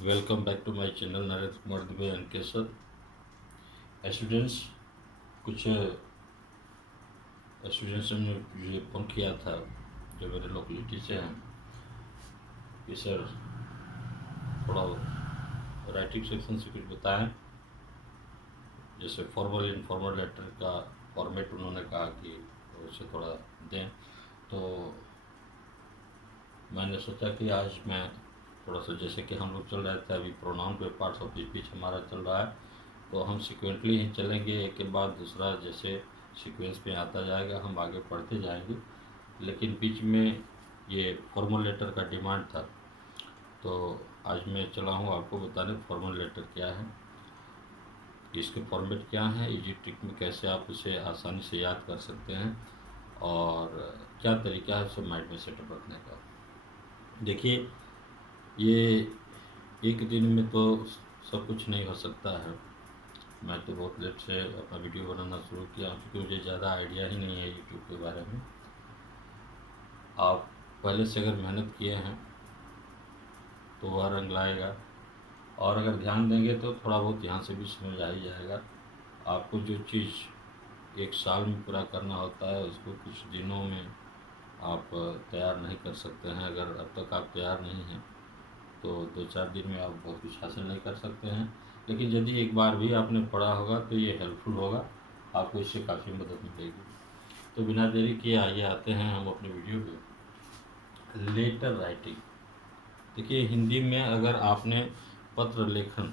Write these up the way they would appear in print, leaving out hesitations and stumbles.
Welcome back to my channel Narendra Kumar Dubey and Kesar. Students, कुछ students ने मुझे फ़ोन किया था जो मेरे लोकेलिटी से हैं कि सर थोड़ा राइटिंग सेक्शन से कुछ बताएं। जैसे फॉर्मल इनफॉर्मल लेटर का फॉर्मेट उन्होंने कहा कि उसे थोड़ा दें, तो मैंने सोचा कि आज मैं थोड़ा सा, जैसे कि हम लोग चल रहे थे अभी प्रोनाउन पे पार्ट्स ऑफ स्पीच हमारा चल रहा है, तो हम सिक्वेंटली ही चलेंगे, एक के बाद दूसरा जैसे सीक्वेंस पे आता जाएगा हम आगे पढ़ते जाएंगे। लेकिन बीच में ये फॉर्मल लेटर का डिमांड था, तो आज मैं चला हूँ आपको बताने फॉर्मल लेटर क्या है, इसके फॉर्मेट क्या है, इजी ट्रिक में कैसे आप उसे आसानी से याद कर सकते हैं और क्या तरीका है उसे माइंड में सेटअप रखने का। देखिए, ये एक दिन में तो सब कुछ नहीं हो सकता है। मैं तो बहुत लेट से अपना वीडियो बनाना शुरू किया क्योंकि मुझे ज़्यादा आइडिया ही नहीं है यूट्यूब के बारे में। आप पहले से अगर मेहनत किए हैं तो वह रंग लाएगा, और अगर ध्यान देंगे तो थोड़ा बहुत यहाँ से भी समझ आ ही जाएगा। आपको जो चीज़ एक साल में पूरा करना होता है उसको कुछ दिनों में आप तैयार नहीं कर सकते हैं। अगर अब तक आप तैयार नहीं हैं तो 2-4 दिन में आप बहुत कुछ हासिल नहीं कर सकते हैं। लेकिन यदि एक बार भी आपने पढ़ा होगा तो ये हेल्पफुल होगा, आपको इससे काफ़ी मदद मिलेगी। तो बिना देरी किए आइए आते हैं हम अपने वीडियो पे। Letter writing. देखिए, हिंदी में अगर आपने पत्र लेखन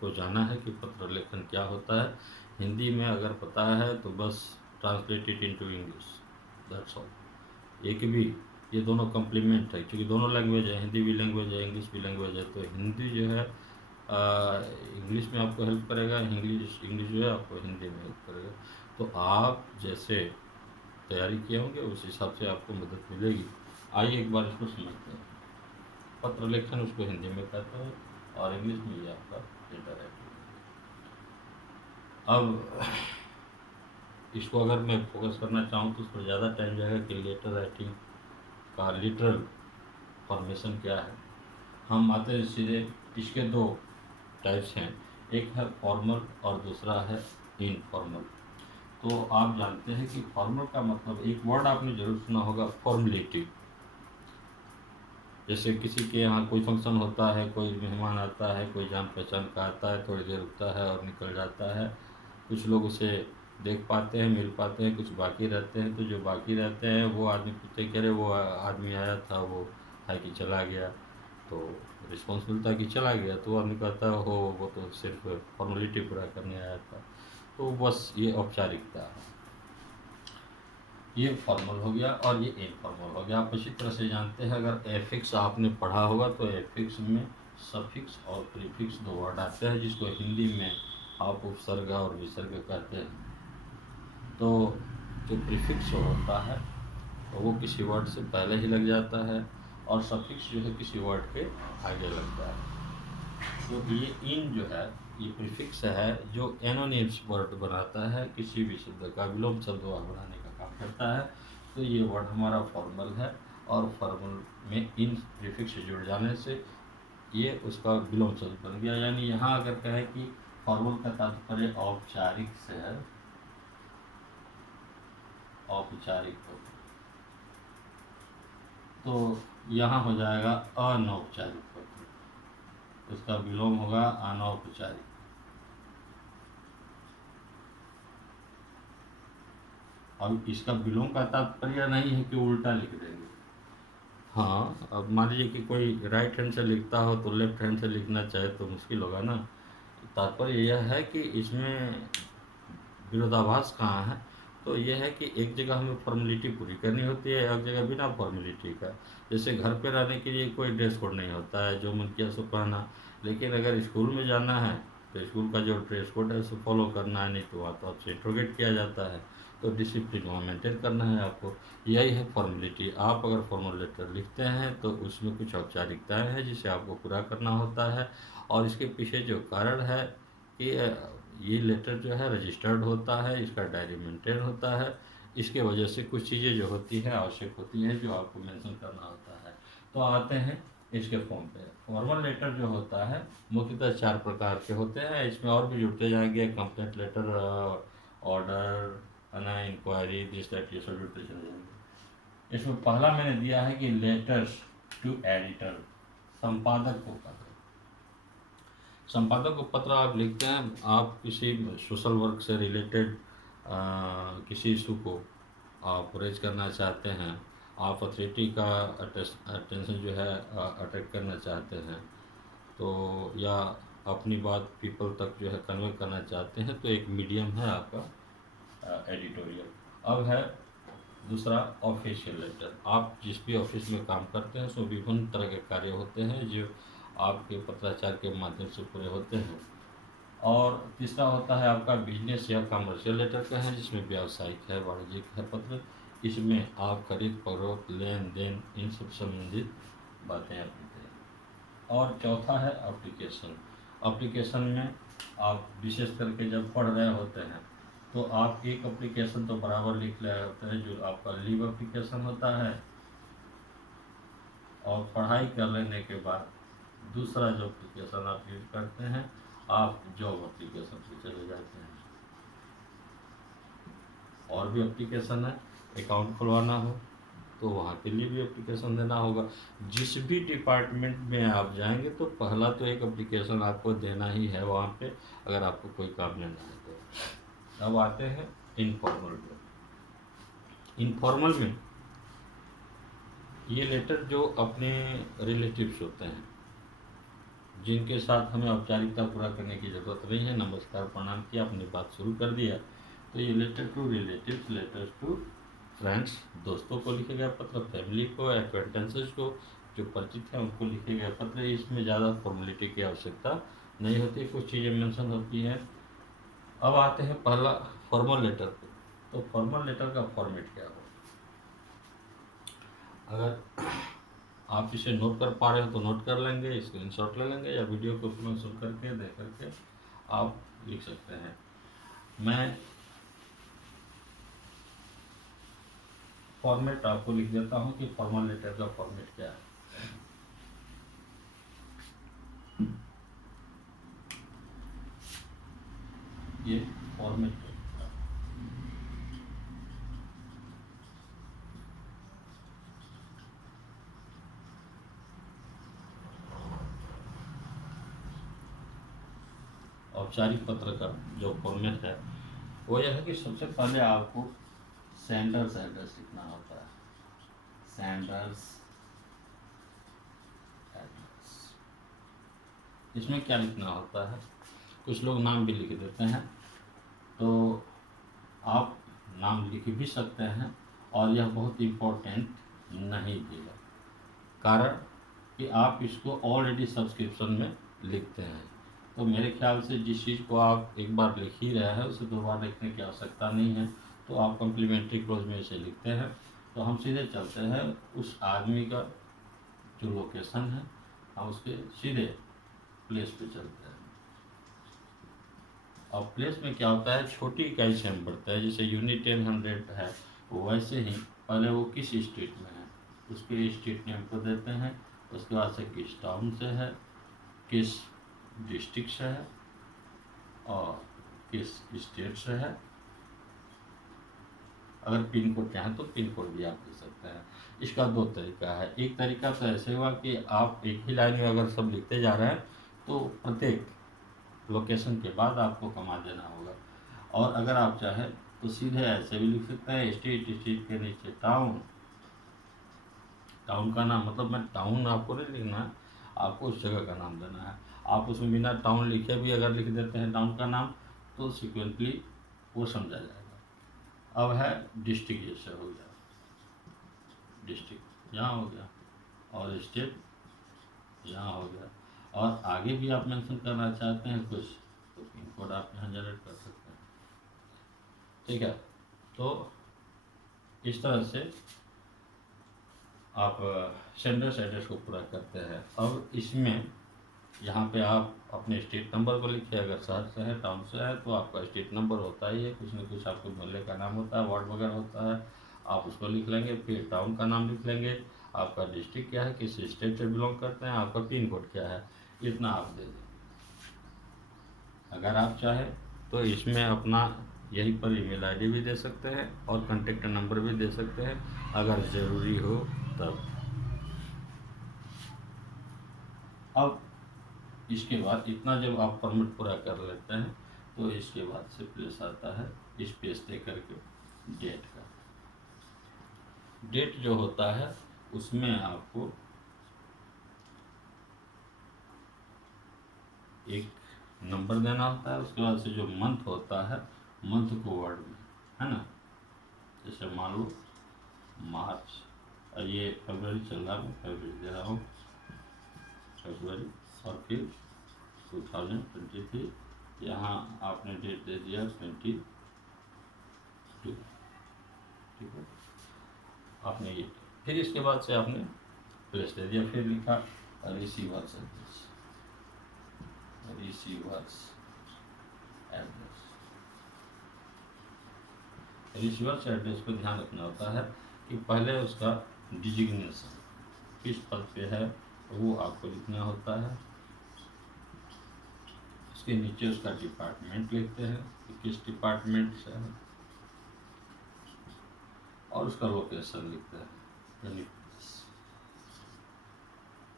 को जाना है कि पत्र लेखन क्या होता है, हिंदी में अगर पता है तो बस translate it into English, that's all. एक भी, ये दोनों कम्प्लीमेंट है क्योंकि दोनों लैंग्वेज है, हिंदी भी लैंग्वेज है, इंग्लिश भी लैंग्वेज है। तो हिंदी जो है इंग्लिश में आपको हेल्प करेगा, इंग्लिश जो है आपको हिंदी में हेल्प करेगा। तो आप जैसे तैयारी किए होंगे उस हिसाब से आपको मदद मिलेगी। आइए एक बार इसको समझते हैं। पत्र लेखन उसको हिंदी में कहते हैं और इंग्लिश में ये आपका लेटर राइटिंग। अब इसको अगर मैं फोकस करना चाहूँ तो उस पर ज़्यादा टाइम जाएगा कि लेटर राइटिंग का लिटरल फॉर्मेशन क्या है। हम आते हैं सीधे, इसके दो टाइप्स हैं, एक है फॉर्मल और दूसरा है इनफॉर्मल। तो आप जानते हैं कि फॉर्मल का मतलब, एक वर्ड आपने जरूर सुना होगा, फॉर्मेलिटी। जैसे किसी के यहाँ कोई फंक्शन होता है, कोई मेहमान आता है, कोई जान पहचान का आता है, थोड़ी देर रुकता है और निकल जाता है। कुछ लोग उसे देख पाते हैं, मिल पाते हैं, कुछ बाकी रहते हैं। तो जो बाकी रहते हैं वो आदमी पूछते कह रहे वो आदमी आया था, वो है कि चला गया। तो रिस्पॉन्स मिलता कि चला गया, तो आदमी कहता हो वो तो सिर्फ फॉर्मेलिटी पूरा करने आया था। तो बस ये औपचारिकता है। ये फॉर्मल हो गया और ये इनफॉर्मल हो गया। आप अच्छी तरह से जानते हैं, अगर एफिक्स आपने पढ़ा होगा तो एफिक्स में सफिक्स और प्रीफिक्स दो वर्ड आते हैं जिसको हिंदी में आप उपसर्ग और विसर्ग कहते हैं। तो जो प्रीफिक्स होता है तो वो किसी वर्ड से पहले ही लग जाता है और सफिक्स जो है किसी वर्ड के आगे लगता है। तो ये इन जो है, ये प्रीफिक्स है जो एनोनिम्स वर्ड बनाता है, किसी भी शब्द का विलोम शब्द बनाने का काम करता है। तो ये वर्ड हमारा फॉर्मल है और फॉर्मल में इन प्रीफिक्स जुड़ जाने से ये उसका विलोम शब्द बन गया। यानी यहाँ अगर कहें कि फॉर्मल का तात्पर्य औपचारिक से है, औपचारिक हो, तो यहाँ हो जाएगा अनौपचारिक पत्र, उसका विलोम होगा अनौपचारिक। अब इसका विलोम का तात्पर्य नहीं है कि उल्टा लिख देंगे। हाँ, अब मान लीजिए कि कोई राइट हैंड से लिखता हो तो लेफ्ट हैंड से लिखना चाहे तो मुश्किल होगा ना। तात्पर्य यह है कि इसमें विरोधाभास कहाँ है, तो यह है कि एक जगह हमें फॉर्मेलिटी पूरी करनी होती है, एक जगह बिना फॉर्मेलिटी का। जैसे घर पे रहने के लिए कोई ड्रेस कोड नहीं होता है, जो मन किया सो पहना। लेकिन अगर स्कूल में जाना है तो स्कूल का जो ड्रेस कोड है उसे फॉलो करना है, नहीं तो वहाँ तो आपसे इंट्रोगेट किया जाता है। तो डिसिप्लिन वहाँ मेंटेन करना है आपको। यही है फॉर्मेलिटी। आप अगर फॉर्मल लेटर लिखते हैं तो उसमें कुछ औपचारिकताएँ हैं जिसे आपको पूरा करना होता है, और इसके पीछे जो कारण है कि ये लेटर जो है रजिस्टर्ड होता है, इसका डायरी मेंटेन होता है। इसके वजह से कुछ चीज़ें जो होती हैं आवश्यक होती हैं जो आपको मेंशन करना होता है। तो आते हैं इसके फॉर्म पे। फॉर्मल लेटर जो होता है मुख्यतः 4 प्रकार के होते हैं, इसमें और भी जुड़ते जाएंगे, कंप्लेंट लेटर, ऑर्डर, है ना, इंक्वायरी, दिस दैट, ये सब जुड़ते चले जाएंगे। इसमें पहला मैंने दिया है कि लेटर्स टू एडिटर, संपादक को पत्र। संपादक को पत्र आप लिखते हैं, आप किसी सोशल वर्क से रिलेटेड किसी इशू को आप रेज करना चाहते हैं, आप अथॉरिटी का अटेंशन जो है अट्रैक्ट करना चाहते हैं, तो या अपनी बात पीपल तक जो है कन्वे करना चाहते हैं, तो एक मीडियम है आपका एडिटोरियल। अब है दूसरा ऑफिशियल लेटर। आप जिस भी ऑफिस में काम करते हैं उसमें विभिन्न तरह के कार्य होते हैं जो आपके पत्राचार के माध्यम से पूरे होते हैं। और तीसरा होता है आपका बिजनेस या कमर्शियल लेटर का है, जिसमें व्यावसायिक है, वाणिज्यिक है पत्र। इसमें आप खरीद फरोख्त, लेन देन, इन सब संबंधित बातें आप लिखते हैं। और चौथा है एप्लीकेशन। एप्लीकेशन में आप विशेष करके जब पढ़ रहे होते हैं तो आप एक एप्लीकेशन तो बराबर लिख रहे होते हैं जो आपका लीव एप्लीकेशन होता है, और पढ़ाई कर लेने के बाद दूसरा जो एप्लीकेशन आप यूज करते हैं, आप जॉब एप्लीकेशन पे चले जाते हैं। और भी एप्लीकेशन है, अकाउंट खुलवाना हो तो वहाँ के लिए भी एप्लीकेशन देना होगा। जिस भी डिपार्टमेंट में आप जाएंगे तो पहला तो एक एप्लीकेशन आपको देना ही है वहाँ पे, अगर आपको कोई काम लेना है तो। अब आते हैं इनफॉर्मल में। इनफॉर्मल में ये लेटर जो अपने रिलेटिव्स होते हैं, जिनके साथ हमें औपचारिकता पूरा करने की ज़रूरत नहीं है, नमस्कार प्रणाम किया, अपनी बात शुरू कर दिया, तो ये letter to relatives, letters to friends, दोस्तों को लिखे गए पत्र, फैमिली को, एक्वेंटेंसेस को, जो परिचित हैं उनको लिखे गए पत्र। इसमें ज़्यादा फॉर्मेलिटी की आवश्यकता नहीं होती, कुछ चीज़ें मेंशन होती हैं। अब आते हैं पहला फॉर्मल लेटर पे। तो फॉर्मल लेटर का फॉर्मेट क्या हो, अगर आप इसे नोट कर पा रहे हो तो नोट कर लेंगे, स्क्रीनशॉट ले लेंगे, या वीडियो को तुरंत सुन करके देख करके आप लिख सकते हैं। मैं फॉर्मेट आपको लिख देता हूँ कि फॉर्मल लेटर का फॉर्मेट क्या है। ये फॉर्मेट औपचारिक पत्र का जो फॉर्मेट है वो यह है कि सबसे पहले आपको सेंडर्स एड्रेस लिखना होता है। सेंडर्स एड्रेस, इसमें क्या लिखना होता है, कुछ लोग नाम भी लिख देते हैं, तो आप नाम लिख भी सकते हैं, और यह बहुत इम्पोर्टेंट नहीं दिया, कारण कि आप इसको ऑलरेडी सब्सक्रिप्शन में लिखते हैं। तो मेरे ख्याल से जिस चीज़ को आप एक बार लिख ही रहे हैं उसे दो बार लिखने की आवश्यकता नहीं है, तो आप कम्प्लीमेंट्री क्लोज में इसे लिखते हैं। तो हम सीधे चलते हैं उस आदमी का जो लोकेशन है, हम उसके सीधे प्लेस पे चलते हैं। और प्लेस में क्या होता है, छोटी इकाई से हम बढ़ते हैं, जैसे यूनिट 10 100 है, वैसे ही पहले वो किस स्टेट में है उसके स्टेट नेम को देते हैं, उसके बाद से किस टाउन से है, किस डिस्ट्रिक्ट से है, और किस स्टेट से है। अगर पिन कोड चाहें तो पिन कोड भी आप दे सकते हैं। इसका दो तरीका है, एक तरीका तो ऐसे हुआ कि आप एक ही लाइन में अगर सब लिखते जा रहे हैं तो प्रत्येक लोकेशन के बाद आपको कमा देना होगा, और अगर आप चाहें तो सीधे ऐसे भी लिख सकते हैं, स्टेट, स्टेट के नीचे टाउन, टाउन का नाम, मतलब मैं टाउन आपको नहीं लिखना है, आपको उस जगह का नाम देना है। आप उसमें बिना टाउन लिखे भी अगर लिख देते हैं टाउन का नाम तो सिक्वेंटली वो समझा जाएगा। अब है डिस्ट्रिक्ट, जैसे हो गया डिस्ट्रिक्ट यहाँ हो गया, और स्टेट यहाँ हो गया, और आगे भी आप मेंशन करना चाहते हैं कुछ तो पिन कोड आप यहाँ जनरेट कर सकते हैं। ठीक है, तो इस तरह से आप सेंडर्स एड्रेस को पूरा करते हैं। अब इसमें यहाँ पे आप अपने स्टेट नंबर को लिखिए, अगर शहर से है, टाउन से है, तो आपका स्टेट नंबर होता ही है, कुछ न कुछ आपके मोहल्ले का नाम होता है, वार्ड वगैरह होता है, आप उसको लिख लेंगे, फिर टाउन का नाम लिख लेंगे, आपका डिस्ट्रिक्ट क्या है, किस स्टेट से बिलोंग करते हैं, आपका पिन कोड क्या है, इतना आप दे दें। अगर आप चाहें तो इसमें अपना यहीं पर ईमेल आईडी भी दे सकते हैं और कॉन्टेक्ट नंबर भी दे सकते हैं अगर ज़रूरी हो तब। अब इसके बाद इतना जब आप परमिट पूरा कर लेते हैं तो इसके बाद से प्लेस आता है इस पेज दे करके डेट का। डेट जो होता है उसमें आपको एक नंबर देना होता है, उसके बाद से जो मंथ होता है मंथ को वर्ड में, है ना। जैसे मान लो मार्च, ये फरवरी चल रहा है, फरवरी दे रहा हूँ फरवरी, और फिर 2023, यहाँ आपने डेट दे दिया 22, ठीक है। आपने ये फिर इसके बाद से आपने प्लेस दे दिया, फिर लिखा receiver's address, receiver's address. Receiver's address को ध्यान रखना होता है कि पहले उसका डिजिग्नेशन किस पद पे है वो आपको लिखना होता है, उसके नीचे उसका डिपार्टमेंट लिखते हैं कि किस डिपार्टमेंट से है, और उसका लोकेशन लिखते हैं, यानी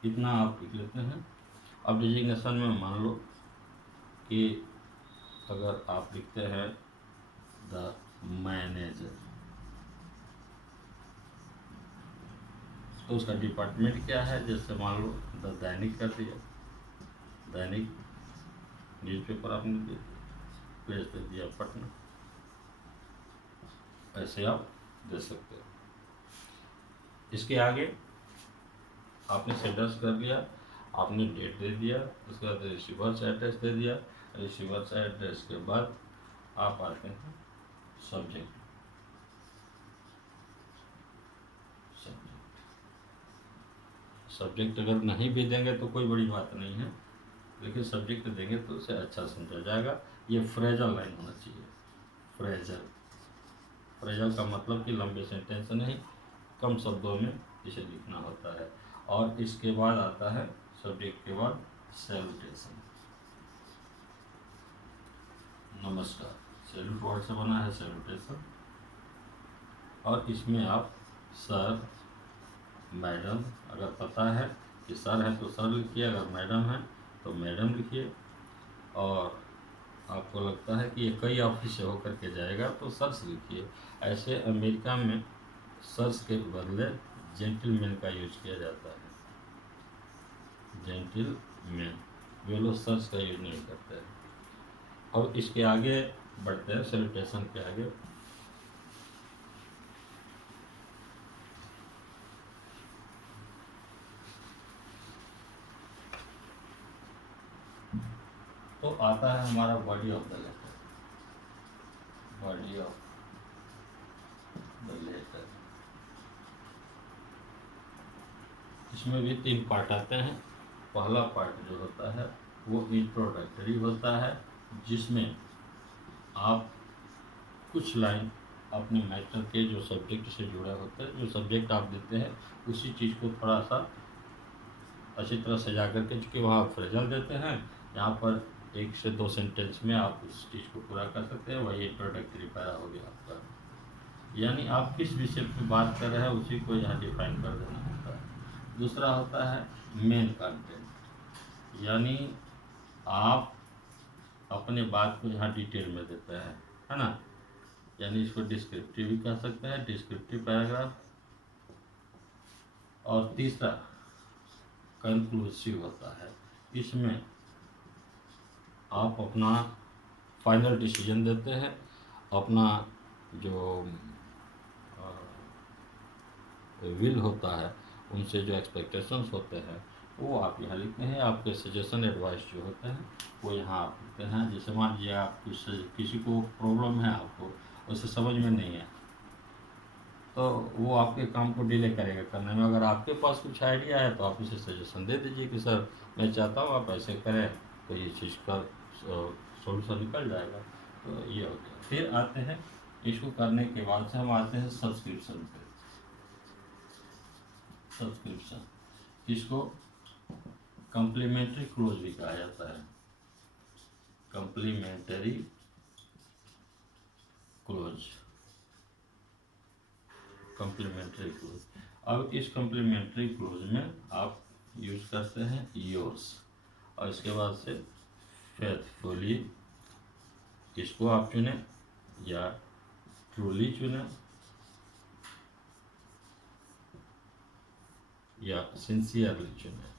इतना आप लिख लेते हैं। अब डिजिग्नेशन में मान लो कि अगर आप लिखते हैं द मैनेजर, तो उसका डिपार्टमेंट क्या है, जैसे मान लो द दैनिक कर दिया, दैनिक न्यूज़पेपर आपने दे दिया, प्लेस दे दिया पटना, ऐसे आप दे सकते हो। इसके आगे आपने सेंटर्स कर लिया, आपने डेट दे दिया, उसके बाद रिसीवर्स एड्रेस दे दिया, रिसीवर्स एड्रेस के बाद आप आते हैं सब्जेक्ट। सब्जेक्ट अगर नहीं भी देंगे तो कोई बड़ी बात नहीं है, लेकिन सब्जेक्ट देंगे तो उसे अच्छा समझा जाएगा। ये फ्रेजल लाइन होना चाहिए, फ्रेजल। फ्रेजल का मतलब कि लंबे सेंटेंस नहीं, कम शब्दों में इसे लिखना होता है। और इसके बाद आता है सब्जेक्ट के बाद सैल्यूटेशन, नमस्कार, सैल्यूट वर्ड से बना है सैल्यूटेशन। और इसमें आप सर, मैडम, अगर पता है कि सर है तो सर लिखिए, अगर मैडम है तो मैडम लिखिए। और आपको लगता है कि ये कई ऑफिस से होकर के जाएगा तो सर्स लिखिए। ऐसे अमेरिका में सर्स के बदले जेंटलमैन का यूज किया जाता है, जेंटलमैन, वे लोग सर्स का यूज नहीं करते हैं। और इसके आगे बढ़ते हैं सैल्यूटेशन के आगे। तो आता है हमारा body of the letter, body of the letter. इसमें भी 3 पार्ट आते हैं। पहला पार्ट जो होता है वो इंट्रोडक्टरी होता है, जिसमें आप कुछ लाइन अपने मैटर के जो सब्जेक्ट से जुड़ा होता है, जो सब्जेक्ट आप देते हैं उसी चीज़ को थोड़ा सा अच्छी तरह सजा करके, चूँकि वहाँ फ्रेजल देते हैं, यहाँ पर 1 से 2 सेंटेंस में आप उस चीज़ को पूरा कर सकते हैं। वही इंट्रोडक्टरी पैरा हो गया आपका, यानी आप किस विषय पर बात कर रहे हैं उसी को यहाँ डिफाइन कर देना होता है। दूसरा होता है मेन कंटेंट, यानी आप अपने बात को यहाँ डिटेल में देते हैं, है ना, यानी इसको डिस्क्रिप्टिव भी कह सकते हैं, डिस्क्रिप्टिव पैराग्राफ। और तीसरा कंक्लूसिव होता है, इसमें आप अपना फाइनल डिसीजन देते हैं, अपना जो विल होता है, उनसे जो एक्सपेक्टेशंस होते हैं वो आप यहाँ लिखते हैं। आपके सजेशन एडवाइस जो होते हैं वो यहाँ आप लिखते हैं। जैसे मान लीजिए आप किसी को प्रॉब्लम है, आपको उसे समझ में नहीं है, तो वो आपके काम को डिले करेगा करने में। अगर आपके पास कुछ आइडिया है तो आप उसे सजेशन दे दीजिए कि सर मैं चाहता हूँ आप ऐसे करें तो ये चीज़ का सॉल्यूशन निकल जाएगा। तो ये हो गया। फिर आते हैं, इसको करने के बाद से हम आते हैं सब्सक्रिप्शन पे। सब्सक्रिप्शन, इसको कम्प्लीमेंट्री क्लोज भी कहा जाता है, कम्प्लीमेंटरी क्लोज, कम्प्लीमेंट्री क्लोज। अब इस कम्प्लीमेंट्री क्लोज में आप यूज करते हैं योर्स, और इसके बाद से फेथफुली, इसको आप चुने या ट्रूली चुने या सिंसियरली चुने।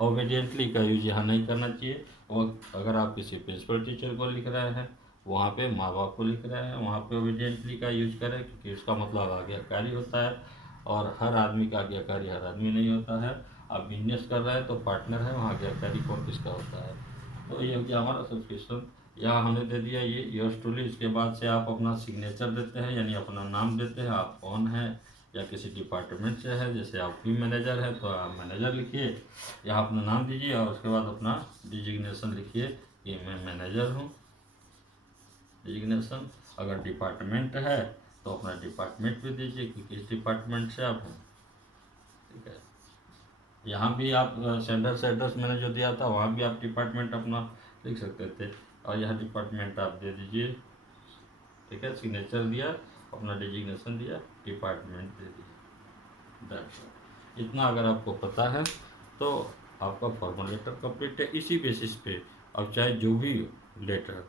ओबीडियंटली का यूज यहाँ नहीं करना चाहिए, और अगर आप किसी प्रिंसिपल टीचर को लिख रहे हैं, वहाँ पे माँ बाप को लिख रहे हैं, वहाँ पे ओबीडियंटली का यूज करें, क्योंकि उसका मतलब आज्ञाकारी होता है, और हर आदमी का आज्ञाकारी हर आदमी नहीं होता है। आप बिजनेस कर रहे हैं तो पार्टनर है, वहाँ आज्ञाकारी कौन किसका होता है। तो ये हो गया हमारा सब्सक्रिप्शन। यहाँ हमने दे दिया ये योर्स ट्रूली। इसके बाद से आप अपना सिग्नेचर देते हैं, यानी अपना नाम देते हैं, आप कौन हैं, या किसी डिपार्टमेंट से है, जैसे आप टीम मैनेजर है तो आप मैनेजर लिखिए, यहाँ अपना नाम दीजिए, और उसके बाद अपना डिजिग्नेशन लिखिए कि मैं मैनेजर हूँ, डिजिग्नेशन। अगर डिपार्टमेंट है तो अपना डिपार्टमेंट भी दीजिए कि किस डिपार्टमेंट से आप हैं, ठीक है। यहाँ भी आप सेंडर से एड्रेस मैंने जो दिया था, वहाँ भी आप डिपार्टमेंट अपना लिख सकते थे, और यह डिपार्टमेंट आप दे दीजिए, ठीक है। सिग्नेचर दिया, अपना डिजिग्नेशन दिया, डिपार्टमेंट दे दिया, दैट्स ऑल। इतना अगर आपको पता है तो आपका फॉर्मल लेटर कंप्लीट है। इसी बेसिस पे अब चाहे जो भी लेटर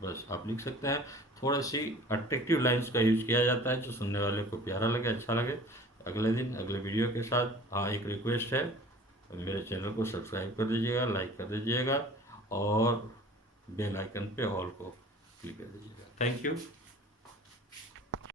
बस आप लिख सकते हैं। थोड़ी सी अट्रैक्टिव लाइंस का यूज किया जाता है, जो सुनने वाले को प्यारा लगे, अच्छा लगे। अगले दिन अगले वीडियो के साथ, हाँ एक रिक्वेस्ट है, मेरे चैनल को सब्सक्राइब कर दीजिएगा, लाइक कर दीजिएगा, और बेल आइकन पे ऑल को क्लिक कर दीजिएगा। Thank you.